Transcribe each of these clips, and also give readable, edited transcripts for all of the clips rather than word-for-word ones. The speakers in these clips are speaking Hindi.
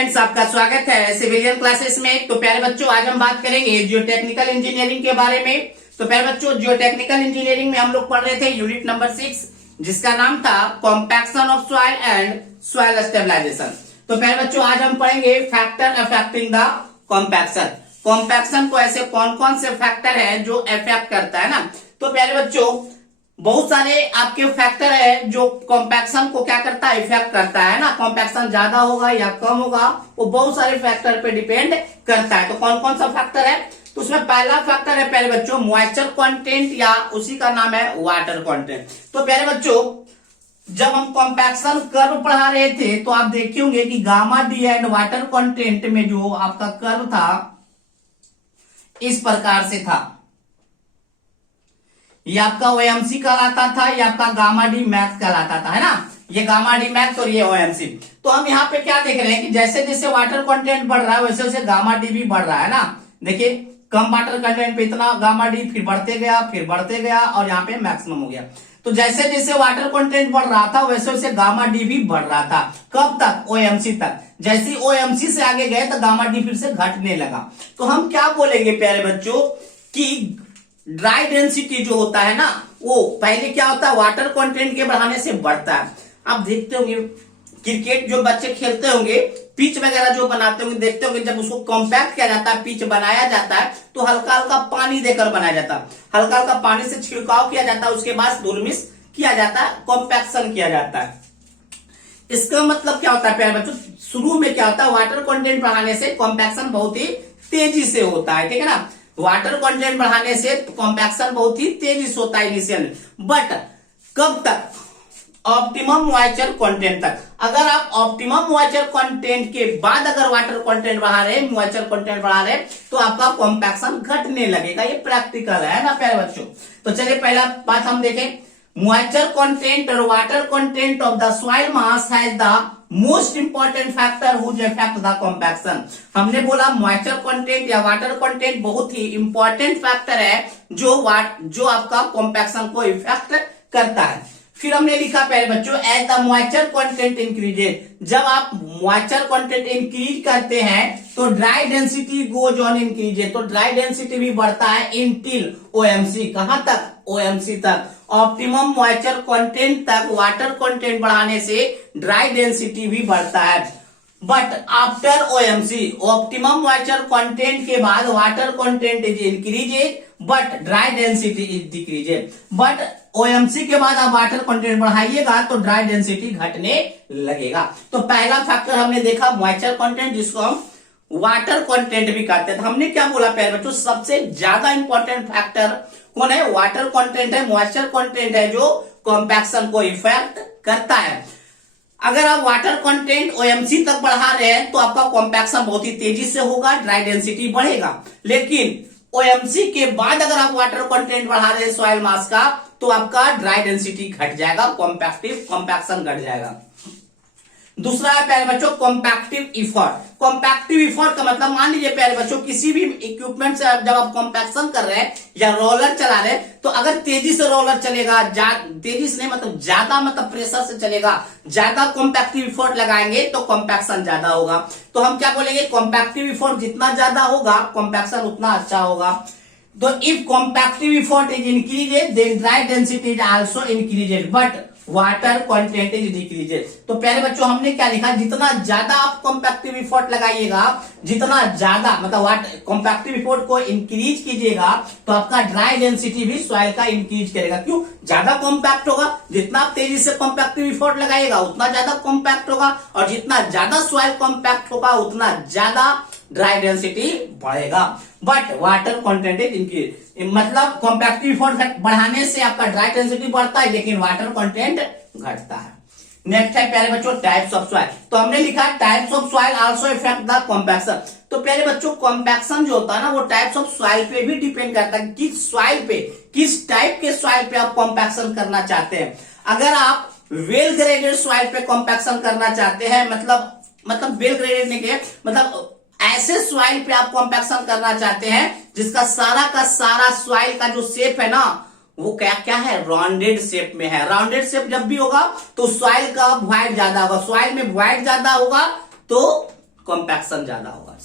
फ्रेंड्स, आपका स्वागत है सिविलियन क्लासेस में। तो प्यारे बच्चों, आज हम बात करेंगे जियो टेक्निकल इंजीनियरिंग के बारे में। तो प्यारे बच्चों, जियो टेक्निकल इंजीनियरिंग में हम लोग पढ़ रहे थे यूनिट नंबर 6, जिसका नाम था compaction of soil and soil stabilization. तो प्यारे बच्चों, आज हम पढ़ेंगे factor affecting the compaction. Compaction को ऐसे कौन कौन से फैक्टर है जो अफेक्ट करता है ना। तो प्यारे बच्चों, बहुत सारे आपके फैक्टर है जो कॉम्पैक्शन को क्या करता है, इफेक्ट करता है ना। कॉम्पैक्शन ज्यादा होगा या कम होगा, वो बहुत सारे फैक्टर पे डिपेंड करता है। तो कौन कौन सा फैक्टर है, तो उसमें पहला फैक्टर है प्यारे बच्चों मॉइस्चर कंटेंट, या उसी का नाम है वाटर कंटेंट। तो प्यारे बच्चों, जब हम कॉम्पैक्शन कर्व पढ़ा रहे थे तो आप देखे होंगे कि gamma D and water content में जो आपका कर्व था इस प्रकार से था। ये आपका ओएमसी कहलाता था, ये आपका गामा डी मैक्स कहलाता था, है ना। ये गामा डी मैक्स और ये ओएमसी। तो हम यहाँ पे क्या देख रहे हैं कि जैसे जैसे वाटर कंटेंट बढ़ रहा है वैसे वैसे गामा डी भी बढ़ रहा है ना। देखिए, कम वाटर कंटेंट पे इतना गामा डी, फिर बढ़ते गया और यहाँ पे मैक्सिमम हो गया। तो जैसे जैसे वाटर कंटेंट बढ़ रहा था वैसे वैसे गामा डी भी बढ़ रहा था। कब तक? ओएमसी तक। जैसे ओएमसी से आगे गए तो गामा डी फिर से घटने लगा। तो हम क्या बोलेंगे प्यारे बच्चों कि ड्राई डेंसिटी जो होता है ना, वो पहले क्या होता है, वाटर कंटेंट के बढ़ाने से बढ़ता है। आप देखते होंगे क्रिकेट जो बच्चे खेलते होंगे, पिच वगैरह जो बनाते होंगे, देखते होंगे जब उसको कॉम्पैक्ट किया जाता है, पिच बनाया जाता है, तो हल्का हल्का पानी देकर बनाया जाता है। हल्का हल्का पानी से छिड़काव किया जाता है, उसके बाद धूल मिक्स किया जाता है, कॉम्पैक्शन किया जाता है। इसका मतलब क्या होता है प्यारे बच्चों, शुरू में क्या होता है, वाटर कंटेंट बढ़ाने से कॉम्पैक्शन बहुत ही तेजी से होता है, ठीक है ना। वाटर कंटेंट बढ़ाने से कॉम्पैक्शन बहुत ही तेजी से होता है इनिशियल, बट कब तक? ऑप्टिमम मॉइस्चर कंटेंट तक। अगर आप ऑप्टिमम मॉइस्चर कंटेंट के बाद अगर वाटर कंटेंट बढ़ा रहे, मॉइस्चर कंटेंट बढ़ा रहे, तो आपका कॉम्पैक्शन घटने लगेगा। ये प्रैक्टिकल है ना प्यारे बच्चों। तो चलिए पहला बात हम देखें, मॉइस्चर कंटेंट और water content of the soil mass has the most important factor whose effect the compaction. हमने बोला मॉइस्चर कंटेंट या वाटर कंटेंट बहुत ही इंपॉर्टेंट फैक्टर है जो आपका कॉम्पैक्शन को इफेक्ट करता है। फिर हमने लिखा प्यारे बच्चों, as the moisture content increases, जब आप मॉइस्चर कंटेंट इंक्रीज करते हैं तो dry density goes on increases, तो ड्राई डेंसिटी भी बढ़ता है इनटिल ओएमसी। कहां तक? ओएमसी तक। ऑप्टिमम मॉइस्चर कंटेंट तक वाटर कंटेंट बढ़ाने से ड्राई डेंसिटी भी बढ़ता है। But after OMC, optimum moisture content के बाद water content is increases but dry density is decreases. But OMC के बाद आप वाटर कंटेंट बढ़ाइएगा तो ड्राई डेंसिटी घटने लगेगा। तो पहला फैक्टर हमने देखा मॉइस्चर कंटेंट, जिसको हम वाटर कंटेंट भी कहते हैं। तो हमने क्या बोला प्यारे बच्चों, सबसे ज्यादा इंपॉर्टेंट फैक्टर कौन है? वाटर कंटेंट है, मॉइस्चर कंटेंट है, जो कॉम्पैक्शन को इफेक्ट करता है। अगर आप वाटर कंटेंट ओएमसी तक बढ़ा रहे हैं तो आपका कॉम्पैक्शन बहुत ही तेजी से होगा, ड्राई डेंसिटी बढ़ेगा। लेकिन ओएमसी के बाद अगर आप वाटर कंटेंट बढ़ा रहे हैं सॉइल मास का, तो आपका ड्राई डेंसिटी घट जाएगा, कॉम्पैक्शन घट जाएगा। दूसरा है प्यारे बच्चों कॉम्पैक्टिव इफर्ट। कॉम्पैक्टिव इफर्ट का मतलब, मान लीजिए प्यारे बच्चों, किसी भी इक्विपमेंट से जब आप कॉम्पैक्शन कर रहे हैं या रोलर चला रहे हैं, तो अगर तेजी से रोलर चलेगा, तेजी से नहीं मतलब ज्यादा, मतलब प्रेशर से चलेगा, ज्यादा कॉम्पैक्टिव इफर्ट लगाएंगे तो कॉम्पैक्शन ज्यादा होगा। तो हम क्या बोलेंगे, कॉम्पैक्टिव इफर्ट जितना ज्यादा होगा कॉम्पैक्शन उतना अच्छा होगा। तो if compactive effort is increased then dry density is also increased but water content is decreased. तो प्यारे बच्चों, हमने क्या लिखा, जितना ज्यादा आप कॉम्पैक्टिव इफर्ट लगाइएगा, जितना ज्यादा मतलब कॉम्पैक्टिव इफर्ट को इंक्रीज कीजिएगा, तो आपका ड्राई डेंसिटी भी सॉइल का इंक्रीज करेगा। क्यों? ज्यादा कॉम्पैक्ट होगा, जितना आप तेजी से कॉम्पैक्टिव इफर्ट लगाइएगा उतना ज्यादा कॉम्पैक्ट होगा, और जितना ज्यादा सॉइल कॉम्पैक्ट होगा उतना ज्यादा ड्राई डेंसिटी बढ़ेगा। But water content is increase, मतलब कॉम्पैक्टिव इफर्ट बढ़ाने से आपका ड्राई डेंसिटी बढ़ता है लेकिन वाटर कंटेंट घटता है। नेक्स्ट है प्यारे बच्चों टाइप्स ऑफ सॉइल। तो हमने लिखा types of soil also effect the compaction. तो प्यारे बच्चों, कॉम्पैक्शन जो होता है ना, वो टाइप्स ऑफ सॉइल पे भी डिपेंड करता है, किस सॉइल पे, किस टाइप के सॉइल पे आप कॉम्पैक्शन करना चाहते हैं। अगर आप वेल ग्रेडेड सॉइल पे कॉम्पैक्शन करना चाहते हैं, मतलब वेल ग्रेडेड नहीं के, मतलब ऐसे सॉइल पे आप कॉम्पैक्शन करना चाहते हैं जिसका सारा का सारा सॉइल का जो शेप है ना, वो क्या क्या है, राउंडेड शेप में है। राउंडेड शेप जब भी होगा तो सॉइल का वॉइड ज्यादा होगा, सॉइल में वॉइड ज्यादा होगा तो कॉम्पैक्शन ज्यादा होगा।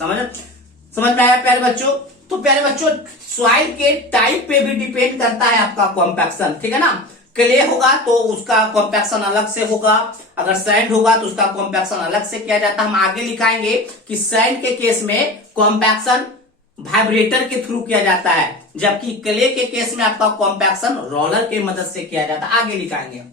समझ में आया प्यारे बच्चों? तो प्यारे बच्चों सॉइल के टाइप पे भी डिपेंड करता है आपका कॉम्पैक्शन, ठीक है ना। क्ले होगा तो उसका कॉम्पैक्शन अलग से होगा, अगर सैंड होगा तो उसका कॉम्पैक्शन अलग से किया जाता है। हम आगे लिखाएंगे कि सैंड के केस में कॉम्पैक्शन वाइब्रेटर के थ्रू किया जाता है, जबकि क्ले के केस में आपका कॉम्पैक्शन रोलर की मदद से किया जाता है, आगे लिखाएंगे।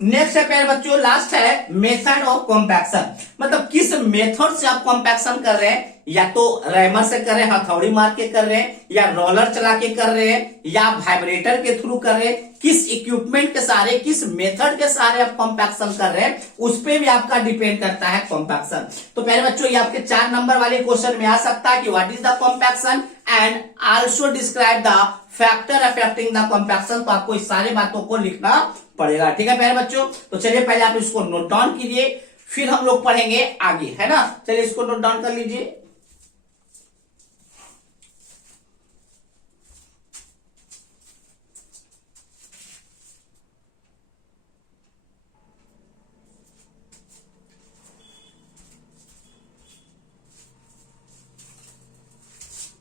नेक्स्ट है प्यारे बच्चों, लास्ट है मेथड ऑफ कॉम्पैक्शन, मतलब किस मेथड से आप कॉम्पैक्शन कर रहे हैं, या तो रैमर से कर रहे हैं, हथौड़ी मार के कर रहे हैं, या रोलर चला के कर रहे हैं, या वाइब्रेटर के थ्रू कर रहे हैं, किस इक्विपमेंट के सहारे, किस मेथड के सहारे आप कॉम्पैक्शन कर रहे हैं, उस पे भी आपका डिपेंड करता है कॉम्पैक्शन। तो प्यारे बच्चों ये आपके 4 नंबर वाले क्वेश्चन में आ सकता है कि what is the compaction and also describe the factor affecting the compaction. तो आपको इस सारी बातों को लिखना पड़ेगा, ठीक है प्यारे बच्चों। तो चलिए पहले आप इसको नोट डाउन कीजिए, फिर हम लोग पढ़ेंगे आगे, है ना। चलिए इसको नोट डाउन कर लीजिए।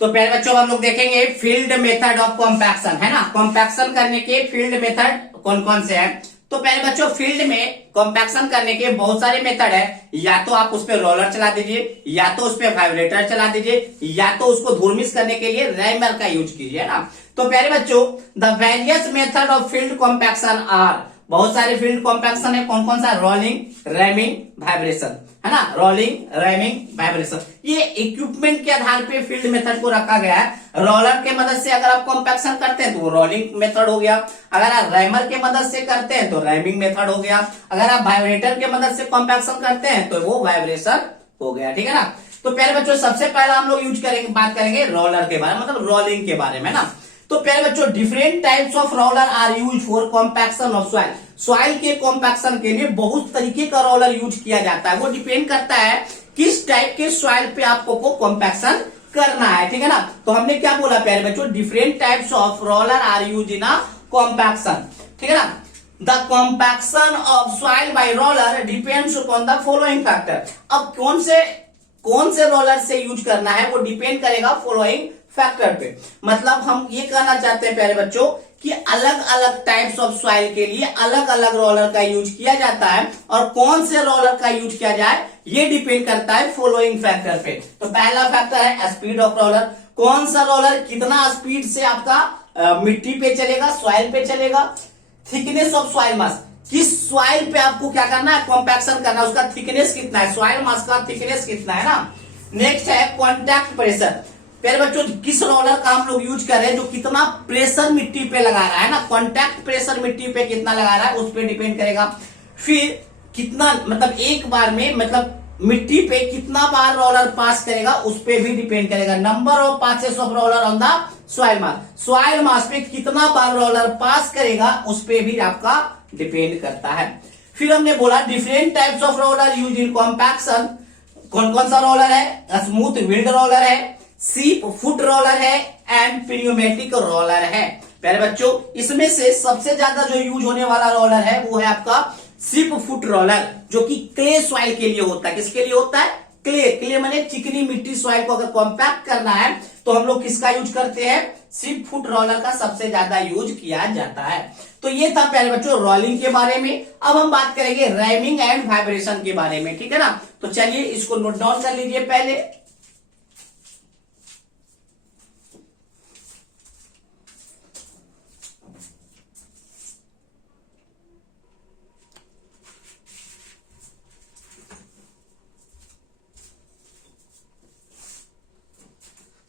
तो प्यारे बच्चों हम लोग देखेंगे फील्ड मेथड ऑफ कॉम्पैक्शन, है ना। कॉम्पैक्शन करने के फील्ड मेथड कौन कौन से हैं। तो प्यारे बच्चों फील्ड में कॉम्पैक्शन करने के बहुत सारे मेथड है, या तो आप उस पर रोलर चला दीजिए, या तो उस पर वाइब्रेटर चला दीजिए, या तो उसको धूर्मिस करने के लिए रैमर का यूज कीजिए, है ना। तो प्यारे बच्चों the various method of field compaction are, बहुत सारे फील्ड कॉम्पैक्शन है, कौन कौन सा, रोलिंग, रैमिंग, वाइब्रेशन, है ना। रोलिंग, रैमिंग, वाइब्रेशन, ये इक्विपमेंट के आधार पे फील्ड मेथड को रखा गया है। रोलर के मदद से अगर आप कॉम्पैक्शन करते हैं तो वो रोलिंग मेथड हो गया, अगर आप रैमर के मदद से करते हैं तो रैमिंग मेथड हो गया, अगर आप वाइब्रेटर के मदद से कॉम्पैक्शन करते हैं तो वो वाइब्रेशन हो गया, ठीक है ना। तो प्यारे बच्चों सबसे पहला हम लोग यूज करेंगे, बात करेंगे रोलर के बारे में, मतलब रोलिंग के बारे में ना। तो प्यारे बच्चों different types of roller are use for compaction of soil. Soil के कॉम्पैक्शन के लिए बहुत तरीके का रोलर यूज किया जाता है, वो डिपेंड करता है किस टाइप के सॉइल पे आपको को कॉम्पैक्शन करना है, ठीक है ना। तो हमने क्या बोला प्यारे बच्चों, different types of roller are use in a compaction, ठीक है ना। The compaction of soil by roller depends upon the following factor. अब कौन से रोलर से यूज करना है वो डिपेंड करेगा फॉलोइंग फैक्टर पे। मतलब हम ये कहना चाहते हैं प्यारे बच्चों कि अलग अलग टाइप्स ऑफ सॉइल के लिए अलग अलग रोलर का यूज किया जाता है, और कौन से रोलर का यूज किया जाए ये डिपेंड करता है फॉलोइंग फैक्टर पे। तो पहला फैक्टर है स्पीड ऑफ रोलर, कौन सा रोलर कितना स्पीड से आपका मिट्टी पे चलेगा, सॉइल पे चलेगा। थिकनेस ऑफ सॉइल मास, किस सॉइल पे आपको क्या करना है, कॉम्पैक्शन करना है, उसका थिकनेस कितना है, सॉइल मास का थिकनेस कितना है ना। नेक्स्ट है कॉन्टैक्ट प्रेशर, प्यारे बच्चों किस रोलर का हम लोग यूज कर रहे हैं, जो कितना प्रेशर मिट्टी पे लगा रहा है ना, कॉन्टैक्ट प्रेशर मिट्टी पे कितना लगा रहा है उस पर डिपेंड करेगा। फिर कितना, मतलब एक बार में, मतलब मिट्टी पे कितना बार रोलर पास करेगा उस पे भी डिपेंड करेगा। Number of passes of roller on the soil mass, soil मास पे कितना बार रोलर पास करेगा उस पे भी आपका डिपेंड करता है। फिर हमने बोला different types of roller use in compaction, कौन कौन सा रोलर है, स्मूथ विल्ड रोलर है, सीप फुट रोलर है, एंड प्न्यूमेटिक रोलर है। प्यारे बच्चों इसमें से सबसे ज्यादा जो यूज होने वाला रोलर है वो है आपका सीप फुट रोलर, जो कि क्ले सॉइल के लिए होता है। किसके लिए होता है, क्ले माने चिकनी मिट्टी सॉइल को अगर कॉम्पैक्ट करना है तो हम लोग किसका यूज करते हैं, सीप फुट रोलर का सबसे ज्यादा यूज किया जाता है। तो ये था प्यारे बच्चों रोलिंग के बारे में। अब हम बात करेंगे रैमिंग एंड वाइब्रेशन के बारे में, ठीक है ना। तो चलिए इसको नोट डाउन कर लीजिए पहले।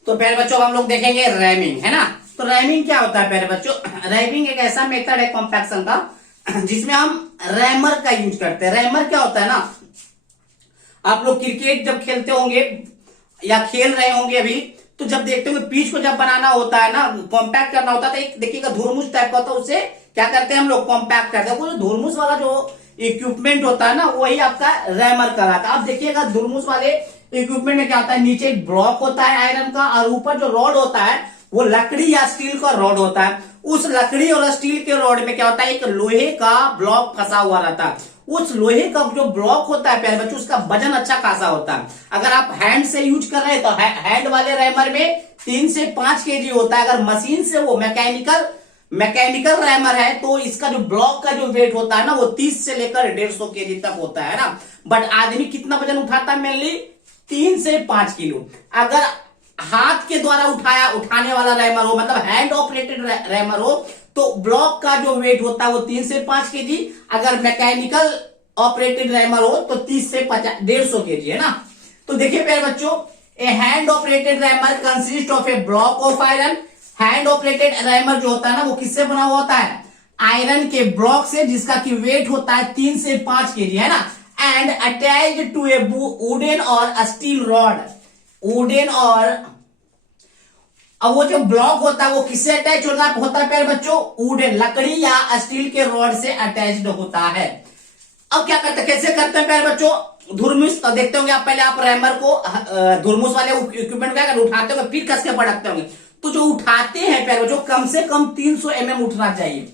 तो प्यारे बच्चों हम लोग देखेंगे रैमिंग, है ना। तो रैमिंग क्या होता है प्यारे बच्चों, रैमिंग एक ऐसा मेथड है कॉम्पैक्शन का जिसमें हम रैमर का यूज करते हैं। रैमर क्या होता है ना, आप लोग क्रिकेट जब खेलते होंगे या खेल रहे होंगे अभी, तो जब देखते होंगे पिच को जब बनाना होता है ना, कॉम्पैक्ट करना होता है, तो एक देखिएगा धुरमुस टाइप का होता है, उससे क्या करते हैं हम लोग कॉम्पैक्ट करते हैं। वो जो धुरमुस वाला जो इक्विपमेंट होता है ना वही आपका रैमर कहलाता है। आप देखिएगा धुरमुस वाले इक्विपमेंट में क्या होता है, नीचे एक ब्लॉक होता है आयरन का, और ऊपर जो रॉड होता है वो लकड़ी या स्टील का रॉड होता है। उस लकड़ी और स्टील के रॉड में क्या होता है, एक लोहे का ब्लॉक फंसा हुआ रहता है। उस लोहे का जो ब्लॉक होता है प्यारे बच्चों, उसका वजन अच्छा खासा होता है। अगर आप हैंड से यूज कर रहे हैं तो हैंड वाले रैमर में 3 से 5 केजी होता है। अगर मशीन से वो मैकेनिकल रैमर है तो इसका जो ब्लॉक का जो वेट होता है ना वो 30 से लेकर 150 केजी तक होता है ना। बट आदमी कितना वजन उठाता है? मेनली 3 से 5 किलो। अगर हाथ के द्वारा उठाने वाला रैमर हो, मतलब हैंड ऑपरेटेड रैमर हो, तो ब्लॉक का जो वेट होता है वो 3 से 5 केजी। अगर मैकेनिकल ऑपरेटेड रैमर हो तो 30 से 150 केजी, है ना। तो देखिए प्यारे बच्चों, a hand operated rammer consist of a block of iron. Hand operated rammer जो होता है ना वो किससे बना हुआ होता है? आयरन के ब्लॉक से, जिसका की वेट होता है 3 से 5 केजी, है ना। And attached to a wooden और स्टील रॉड। वुडन और अब वो जो ब्लॉक होता है वो किससे अटैच होता है प्यारे बच्चों? वुडन, लकड़ी या स्टील के रॉड से अटैच्ड होता है। अब क्या करते हैं, कैसे करते हैं प्यारे बच्चों? धुरमुस देखते होंगे आप, पहले आप रैमर को धुरमुस वाले इक्विपमेंट क्या कर उठाते होंगे, फिर कस के पटकते होंगे। तो जो उठाते हैं प्यारे बच्चों, कम से कम 300 mm उठना चाहिए।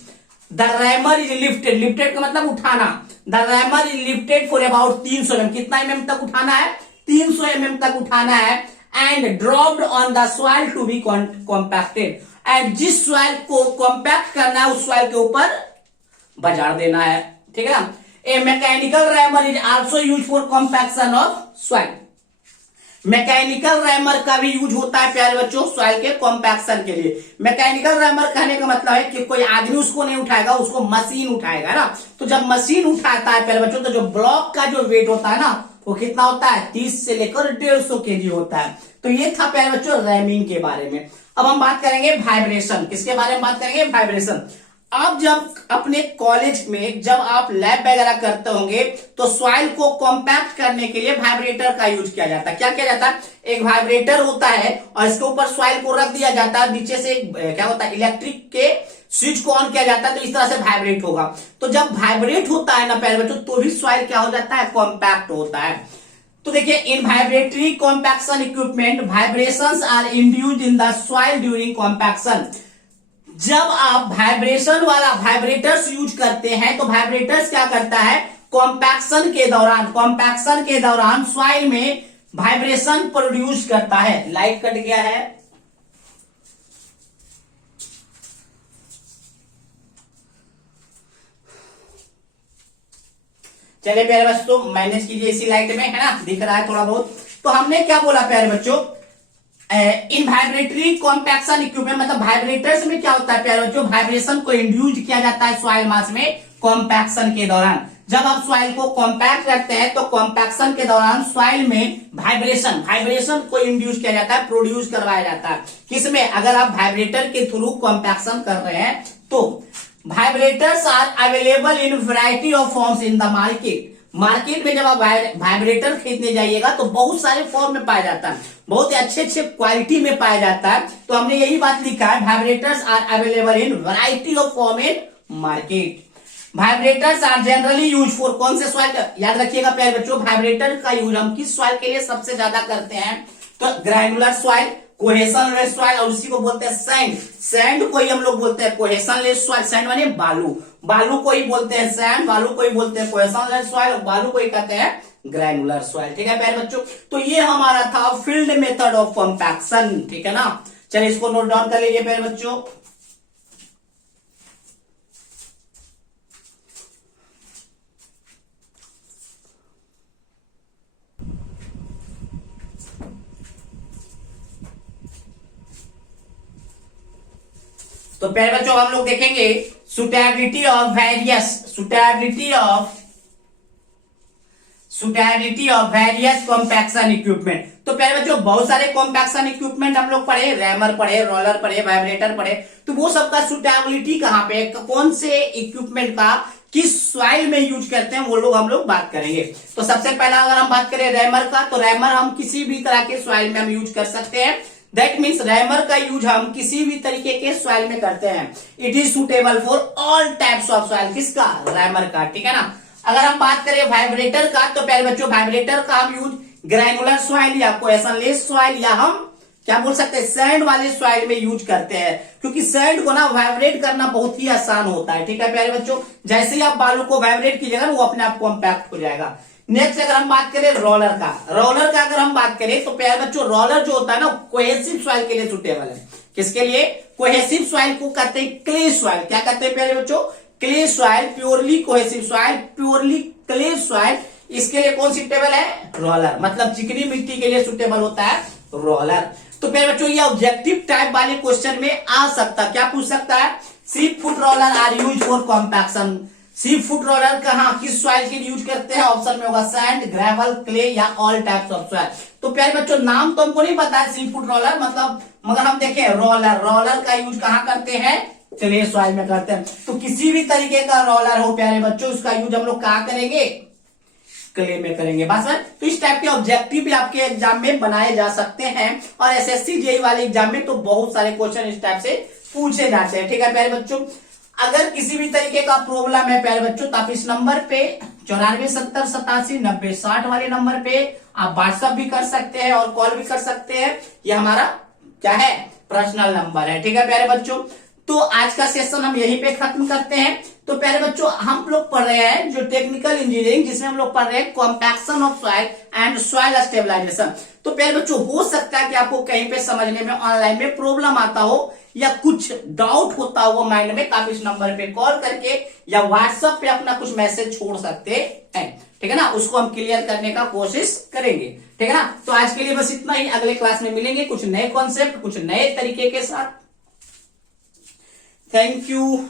द रैमर इज लिफ्टेड का मतलब उठाना। The rammer is lifted for about 300 mm। कितना mm तक उठाना है? 300 mm तक उठाना है। And dropped on the soil to be compacted. And जिस सॉइल को कॉम्पैक्ट करना है उस सॉइल के ऊपर बजार देना है, ठीक है ना। A mechanical rammer is also use for compaction of soil. Mechanical rammer का भी यूज होता है प्यारे बच्चों सॉइल के कॉम्पैक्शन के लिए। मैकेनिकल रैमर कहने का मतलब है कि कोई आदमी उसको नहीं उठाएगा, उसको मशीन उठाएगा ना। तो जब मशीन उठाता है प्यारे बच्चों, तो जो ब्लॉक का जो वेट होता है ना वो कितना होता है? 30 से लेकर 150 केजी होता है। तो ये था प्यारे बच्चों रैमिंग के बारे में। अब हम बात करेंगे वाइब्रेशन। किसके बारे में बात करेंगे? वाइब्रेशन। आप जब अपने कॉलेज में जब आप लैब वगैरह करते होंगे तो सॉइल को कॉम्पैक्ट करने के लिए वाइब्रेटर का यूज किया जाता है। क्या किया जाता है? एक वाइब्रेटर होता है और इसके ऊपर सॉइल को रख दिया जाता है, नीचे से क्या होता है, इलेक्ट्रिक के स्विच को ऑन किया जाता है, तो इस तरह से वाइब्रेट होगा। तो जब वाइब्रेट होता है ना प्यारे बच्चों, तो भी सॉइल क्या हो जाता है? कॉम्पैक्ट होता है। तो देखिए, in vibratory compaction equipment vibrations are induced in the soil during compaction. जब आप वाइब्रेशन वाला वाइब्रेटर्स यूज करते हैं तो वाइब्रेटर्स क्या करता है? कॉम्पैक्शन के दौरान सॉइल में वाइब्रेशन प्रोड्यूस करता है। लाइट कट गया है, चलिए प्यारे बच्चों मैनेज कीजिए इसी लाइट में, है ना, दिख रहा है थोड़ा बहुत। तो हमने क्या बोला प्यारे बच्चों? इन वाइब्रेटरी कॉम्पैक्शन इक्विपमेंट, मतलब वाइब्रेटर्स में क्या होता है प्यारे बच्चों? वाइब्रेशन को इंड्यूस किया जाता है सॉइल मास में कॉम्पैक्शन के दौरान। जब आप सॉइल को कॉम्पैक्ट करते हैं तो कॉम्पैक्शन के दौरान सॉइल में वाइब्रेशन को इंड्यूस किया जाता है, प्रोड्यूस करवाया जाता है। किसमें? अगर आप वाइब्रेटर के थ्रू कॉम्पैक्शन कर रहे हैं तो। Vibrators are available in variety of forms in the market में जब आप वाइब्रेटर खरीदने जाइएगा तो बहुत सारे फॉर्म में पाया जाता है, बहुत ही अच्छे क्वालिटी में पाया जाता है। तो हमने यही बात लिखा है, vibrators are available in variety of form in market. Vibrators are generally use for कौन से सॉइल? याद रखिएगा प्यारे बच्चों, वाइब्रेटर का यूज हम किस सॉइल के लिए सबसे ज्यादा करते हैं? तो granular soil, cohesion less soil, और उसी को बोलते हैं सैंड को ही हम लोग बोलते हैं कोहेशन लेस सॉइल। सैंड माने बालू को ही बोलते हैं सैंड, बालू को ही बोलते हैं कोहेशन लेस सॉइल, और बालू को ही कहते हैं ग्रैनुलर सॉइल। ठीक है प्यारे बच्चों, तो ये हमारा था फील्ड मेथड ऑफ कॉम्पैक्शन। ठीक है ना, चलिए इसको नोट डाउन कर लीजिए प्यारे बच्चों। तो प्यारे बच्चों हम लोग देखेंगे suitability of various compaction equipment. तो प्यारे बच्चों बहुत सारे कॉम्पैक्शन इक्विपमेंट हम लोग पढ़े, रैमर पढ़े, रोलर पढ़े, वाइब्रेटर पढ़े। तो वो सबका सुटेबिलिटी कहां पे, कौन से इक्विपमेंट का किस सॉइल में यूज करते हैं, वो लोग हम लोग बात करेंगे। तो सबसे पहला अगर हम बात करें रैमर का, तो रैमर हम किसी भी तरह के सॉइल में हम यूज कर सकते हैं। दैट मीन्स रैमर का यूज हम किसी भी तरीके के सॉइल में करते हैं। It is suitable for all types of soil. किसका? रैमर का। ठीक है ना। अगर हम बात करें वाइब्रेटर का, तो प्यारे बच्चों वाइब्रेटर का हम यूज ग्रैनुलर सॉइल या कोहेशन लेस सॉइल या हम क्या बोल सकते हैं, सैंड वाले सॉइल में यूज करते हैं, क्योंकि सैंड को ना वाइब्रेट करना बहुत ही आसान होता है। ठीक है प्यारे बच्चों, जैसे ही आप बालू को वाइब्रेट कीजिएगा वो अपने आप कॉम्पैक्ट हो जाएगा। नेक्स्ट अगर हम बात करें रोलर का अगर हम बात करें तो प्यारे बच्चों रोलर जो होता है ना कोहेसिव सॉइल के लिए सुटेबल है। किसके लिए? कोहेसिव सॉइल को कहते हैं क्ले सॉइल। क्या कहते हैं प्यारे बच्चों? Clay soil, purely cohesive soil, purely clay soil. इसके लिए कौन सुटेबल है? रोलर। मतलब चिकनी मिट्टी के लिए सुटेबल होता है रोलर। तो प्यारे बच्चों ये ऑब्जेक्टिव टाइप वाले क्वेश्चन में आ सकता, क्या पूछ सकता है? Sheep foot roller are use for compaction. Sheep foot roller कहां किस सॉइल के लिए यूज करते हैं? ऑप्शन में होगा सैंड, ग्रेवल, क्ले या ऑल टाइप्स ऑफ सॉइल। तो प्यारे बच्चों नाम तो हमको नहीं पता है सीप फुट रोलर मतलब, मगर हम देखें रोलर का यूज कहां करते हैं? क्ले सॉइल में करते हैं। तो किसी भी तरीके का रोलर हो प्यारे बच्चों उसका यूज हम लोग कहां करेंगे? क्ले में करेंगे। बस तो इस टाइप के ऑब्जेक्टिव भी आपके एग्जाम में बनाए जा सकते हैं और एसएससी जेईई वाले एग्जाम में तो बहुत सारे क्वेश्चन इस टाइप से पूछे जाते हैं। ठीक है प्यारे बच्चों, अगर किसी भी तरीके का प्रॉब्लम है प्यारे बच्चों तो आप इस नंबर पे 9470879060 वाले नंबर पे आप व्हाट्सएप भी कर सकते हैं और कॉल भी कर सकते हैं। ये हमारा क्या है? पर्सनल नंबर है। ठीक है प्यारे बच्चों, तो आज का सेशन हम यहीं पे खत्म करते हैं। तो प्यारे बच्चों हम लोग पढ़ रहे हैं जो टेक्निकल इंजीनियरिंग, जिसमें हम लोग पढ़ रहे हैं compaction of soil and soil stabilization. तो प्यारे बच्चों हो सकता है कि आपको कहीं पे समझने में ऑनलाइन में प्रॉब्लम आता हो या कुछ डाउट होता हो माइंड में, तो आप इस नंबर पे कॉल करके या व्हाट्सएप पे अपना कुछ मैसेज छोड़ सकते हैं। ठीक है ना, उसको हम क्लियर करने का कोशिश करेंगे। ठीक है ना, तो आज के लिए बस इतना ही। अगले क्लास में मिलेंगे कुछ नए कॉन्सेप्ट, कुछ नए तरीके के साथ। Thank you.